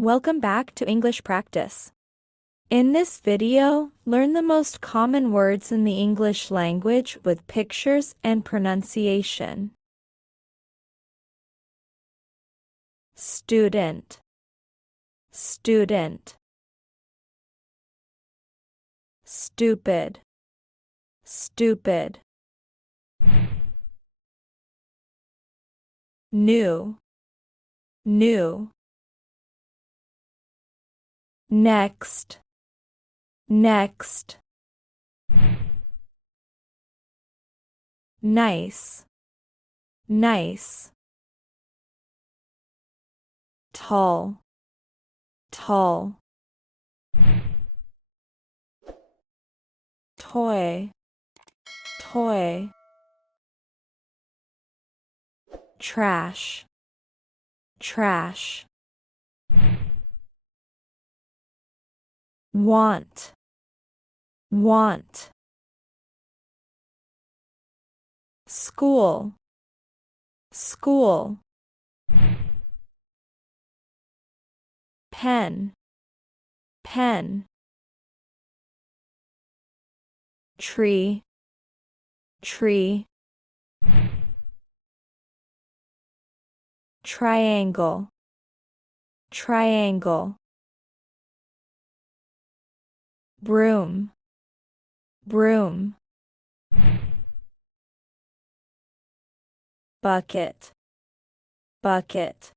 Welcome back to English Practice. In this video, learn the most common words in the English language with pictures and pronunciation. Student, student. Stupid, stupid. New, new. Next, next. Nice, nice. Tall, tall. Toy, toy. Trash, trash. Want, want. School, school. Pen, pen. Tree, tree. Triangle, triangle. Broom, broom. Bucket, bucket.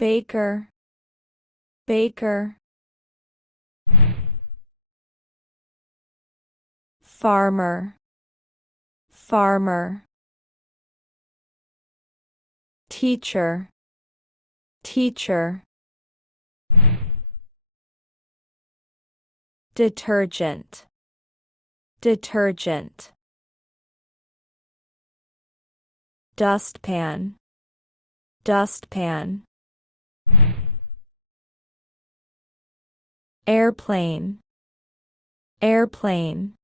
Baker, baker. Farmer, farmer. Teacher, teacher. Detergent, detergent. Dustpan, dustpan. Airplane, airplane.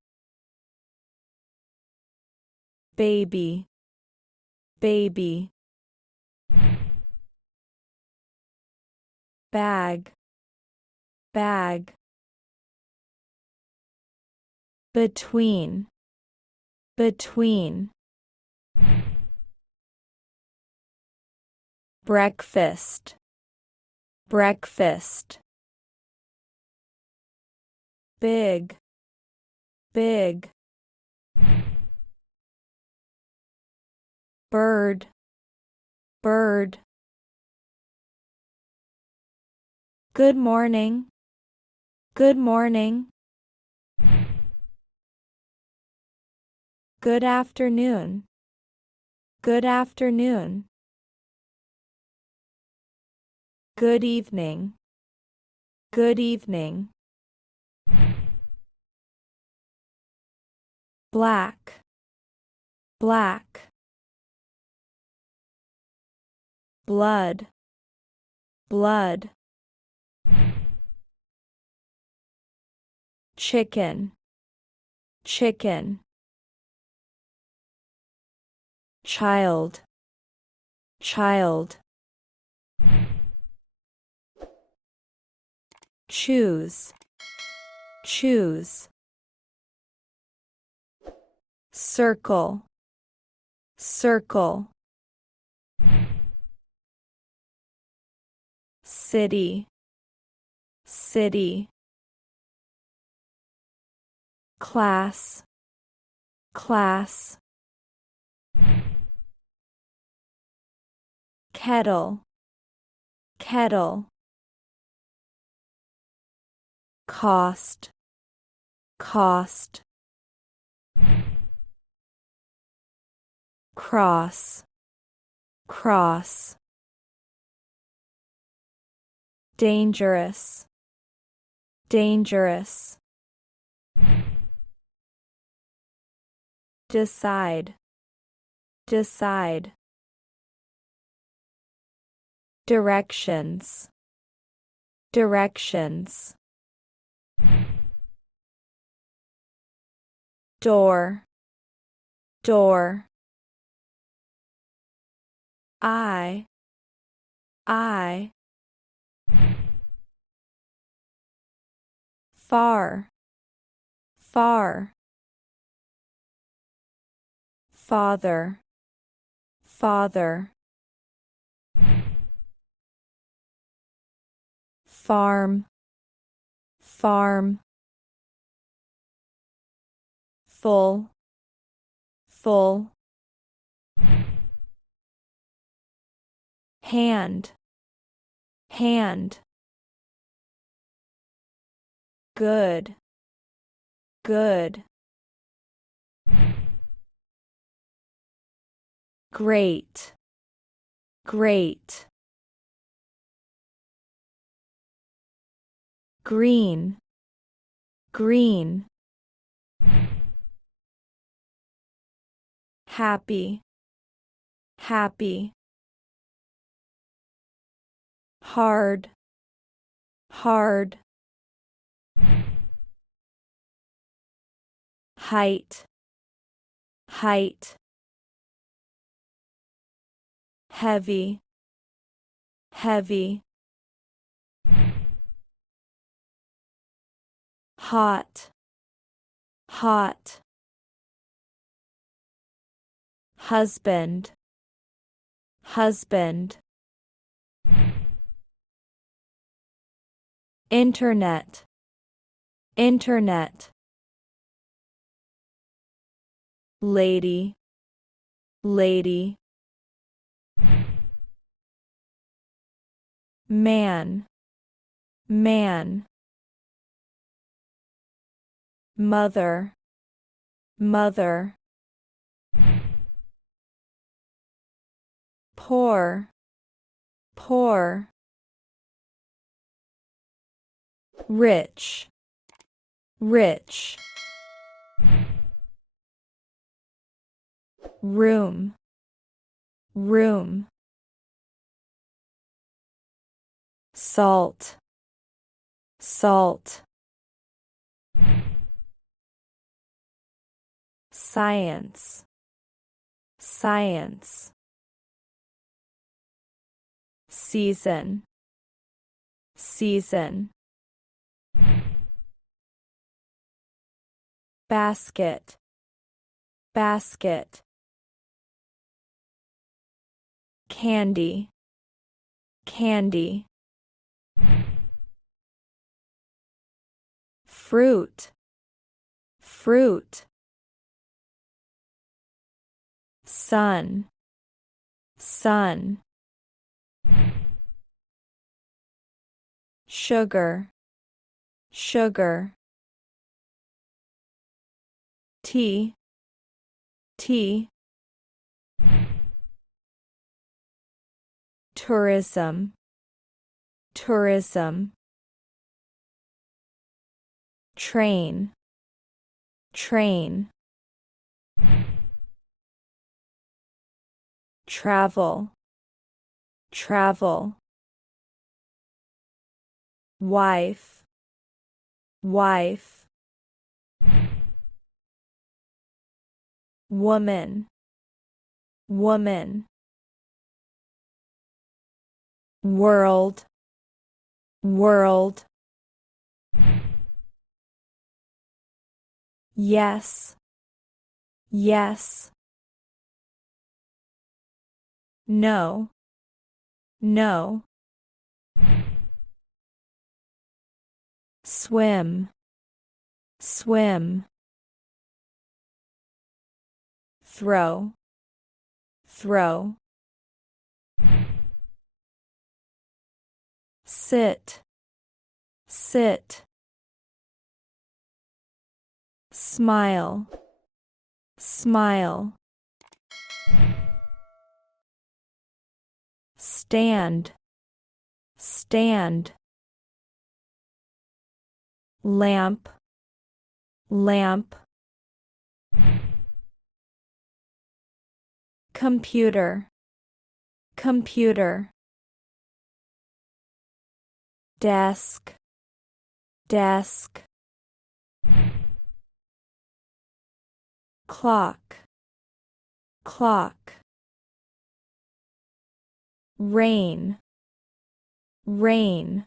Baby, baby. Bag, bag. Between, between. Breakfast, breakfast. Big, big. Bird, bird. Good morning, good morning. Good afternoon, good afternoon. Good evening, good evening. Black, black. Blood, blood. Chicken, chicken. Child, child. Choose, choose. Circle, circle. City, city. Class, class. Kettle, kettle. Cost, cost. Cross, cross. Dangerous, dangerous. Decide, decide. Directions, directions. Door, door. I, I. Far, far. Father, father. Farm, farm. Full, full. Hand, hand. Good, good. Great, great. Green, green. Happy, happy. Hard, hard. Height, height. Heavy, heavy. Hot, hot. Husband, husband. Internet, internet. Lady, lady. Man, man. Mother, mother. Poor, poor. Rich, rich. Room, room. Salt, salt. Science, science. Season, season. Basket, basket. Candy, candy. Fruit, fruit. Sun, sun. Sugar, sugar. Tea, tea. Tourism, tourism. Train, train. Travel, travel. Wife, wife. Woman, woman. World, world. Yes, yes. No, no. Swim, swim. Throw, throw. Sit, sit. Smile, smile. Stand, stand. Lamp, lamp. Computer, computer. Desk, desk. Clock, clock. Rain, rain,